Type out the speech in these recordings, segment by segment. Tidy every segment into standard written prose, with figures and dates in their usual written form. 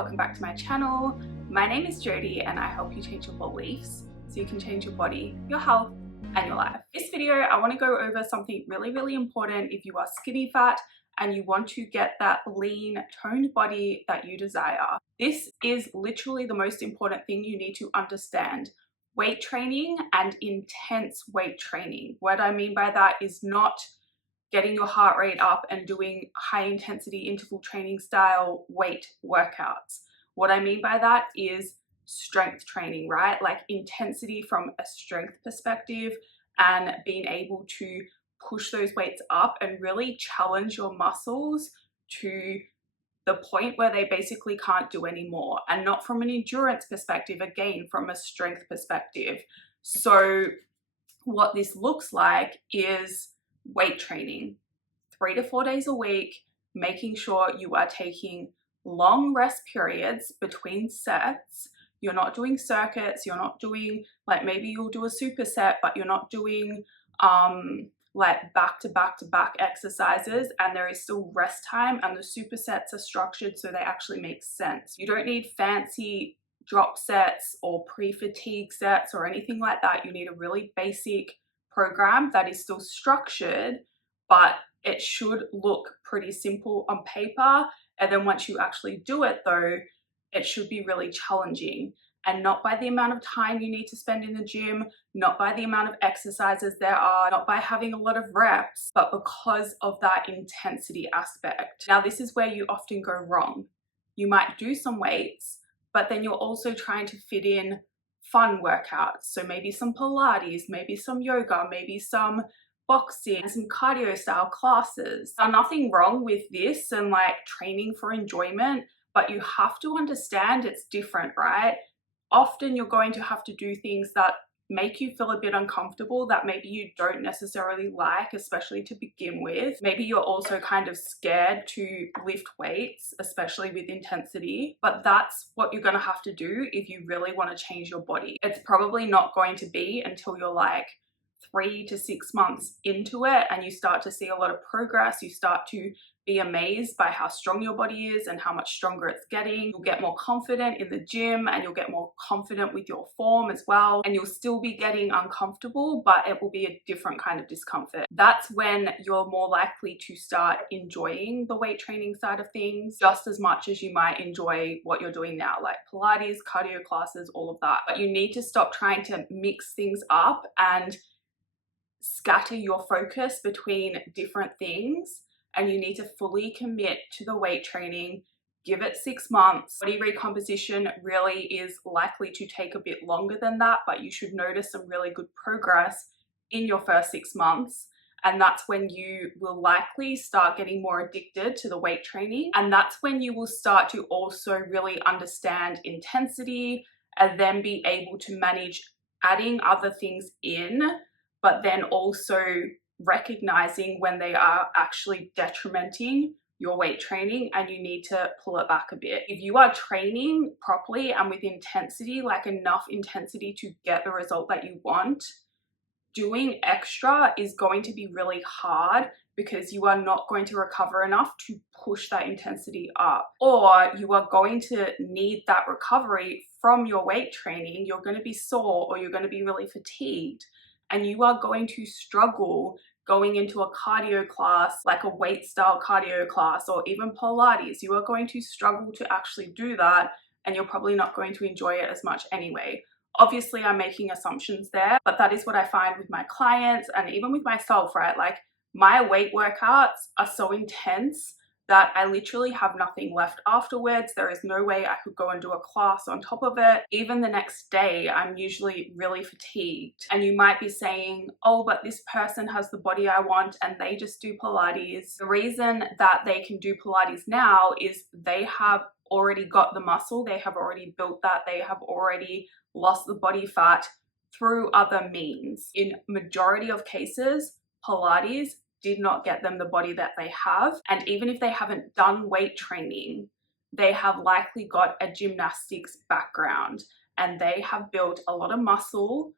welcome back to my channel. My name is Jodie and I help you change your beliefs so you can change your body, your health and your life. This video I want to go over something really important if you are skinny fat and you want to get that lean toned body that you desire. This is literally the most important thing you need to understand. Weight training and intense weight training. What I mean by that is not getting your heart rate up and doing high intensity interval training style weight workouts. What I mean by that is strength training, right? Like intensity from a strength perspective and being able to push those weights up and really challenge your muscles to the point where they basically can't do anymore, and not from an endurance perspective, again, from a strength perspective. So what this looks like is weight training 3 to 4 days a week, making sure you are taking long rest periods between sets. You're not doing circuits, you're not doing, like, maybe you'll do a superset, but you're not doing like back to back exercises, and there is still rest time, and the supersets are structured so they actually make sense. You don't need fancy drop sets or pre-fatigue sets or anything like that. You need a really basic program that is still structured, but it should look pretty simple on paper. And then once you actually do it though, it should be really challenging, and not by the amount of time you need to spend in the gym, not by the amount of exercises there are, not by having a lot of reps, but because of that intensity aspect. Now, this is where you often go wrong. You might do some weights, but then you're also trying to fit in fun workouts. So maybe some Pilates, maybe some yoga, maybe some boxing, some cardio style classes. Now, nothing wrong with this and like training for enjoyment, but you have to understand it's different, right? Often you're going to have to do things that make you feel a bit uncomfortable, that maybe you don't necessarily like, especially to begin with. Maybe you're also kind of scared to lift weights, especially with intensity, but that's what you're going to have to do if you really want to change your body. It's probably not going to be until you're like 3 to 6 months into it and you start to see a lot of progress. You start to be amazed by how strong your body is and how much stronger it's getting. You'll get more confident in the gym and you'll get more confident with your form as well. And you'll still be getting uncomfortable, but it will be a different kind of discomfort. That's when you're more likely to start enjoying the weight training side of things just as much as you might enjoy what you're doing now, like Pilates, cardio classes, all of that. But you need to stop trying to mix things up and scatter your focus between different things, and you need to fully commit to the weight training. Give it 6 months. Body recomposition really is likely to take a bit longer than that, but you should notice some really good progress in your first 6 months. And that's when you will likely start getting more addicted to the weight training. And that's when you will start to also really understand intensity and then be able to manage adding other things in, but then also recognizing when they are actually detrimenting your weight training and you need to pull it back a bit. If you are training properly and with intensity, like enough intensity to get the result that you want, doing extra is going to be really hard because you are not going to recover enough to push that intensity up, or you are going to need that recovery from your weight training. You're going to be sore or you're going to be really fatigued, and you are going to struggle going into a cardio class, like a weight style cardio class or even Pilates. You are going to struggle to actually do that, and you're probably not going to enjoy it as much anyway. Obviously, I'm making assumptions there, but that is what I find with my clients and even with myself, right? Like, my weight workouts are so intense that I literally have nothing left afterwards. There is no way I could go and do a class on top of it. Even the next day, I'm usually really fatigued. And you might be saying, oh, but this person has the body I want and they just do Pilates. The reason that they can do Pilates now is they have already got the muscle, they have already built that, they have already lost the body fat through other means. In majority of cases, Pilates did not get them the body that they have. And even if they haven't done weight training, they have likely got a gymnastics background and they have built a lot of muscle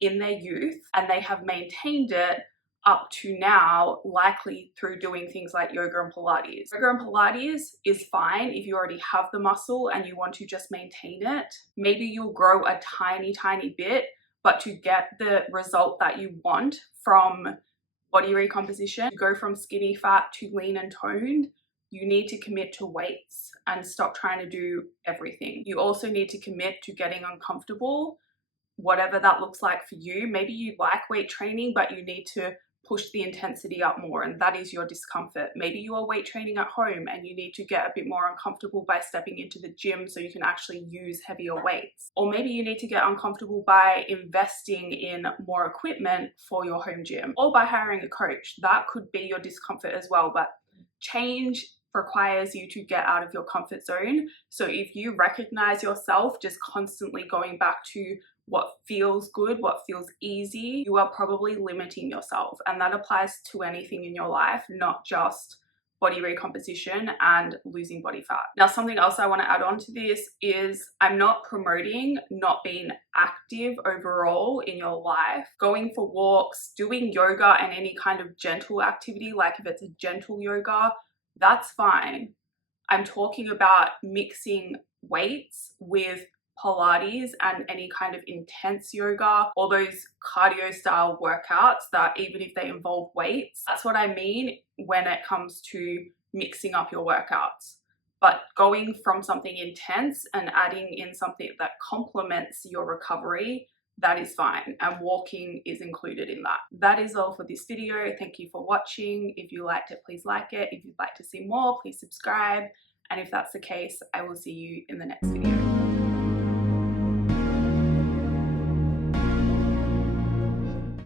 in their youth and they have maintained it up to now likely through doing things like yoga and Pilates. Yoga and Pilates is fine if you already have the muscle and you want to just maintain it. Maybe you'll grow a tiny bit, but to get the result that you want from body recomposition, to go from skinny fat to lean and toned, you need to commit to weights and stop trying to do everything. You also need to commit to getting uncomfortable, whatever that looks like for you. Maybe you like weight training, but you need to push the intensity up more, and that is your discomfort. Maybe you are weight training at home and you need to get a bit more uncomfortable by stepping into the gym so you can actually use heavier weights. Or maybe you need to get uncomfortable by investing in more equipment for your home gym, or by hiring a coach. That could be your discomfort as well, but change requires you to get out of your comfort zone. So if you recognize yourself just constantly going back to what feels good, what feels easy, you are probably limiting yourself. And that applies to anything in your life, not just body recomposition and losing body fat. Now, something else I want to add on to this is I'm not promoting not being active overall in your life. Going for walks, doing yoga and any kind of gentle activity, like if it's a gentle yoga, that's fine. I'm talking about mixing weights with Pilates and any kind of intense yoga, all those cardio style workouts that even if they involve weights, that's what I mean when it comes to mixing up your workouts. But going from something intense and adding in something that complements your recovery, that is fine, and walking is included in that. That is all for this video. Thank you for watching. If you liked it, please like it. If you'd like to see more, please subscribe. And if that's the case, I will see you in the next video.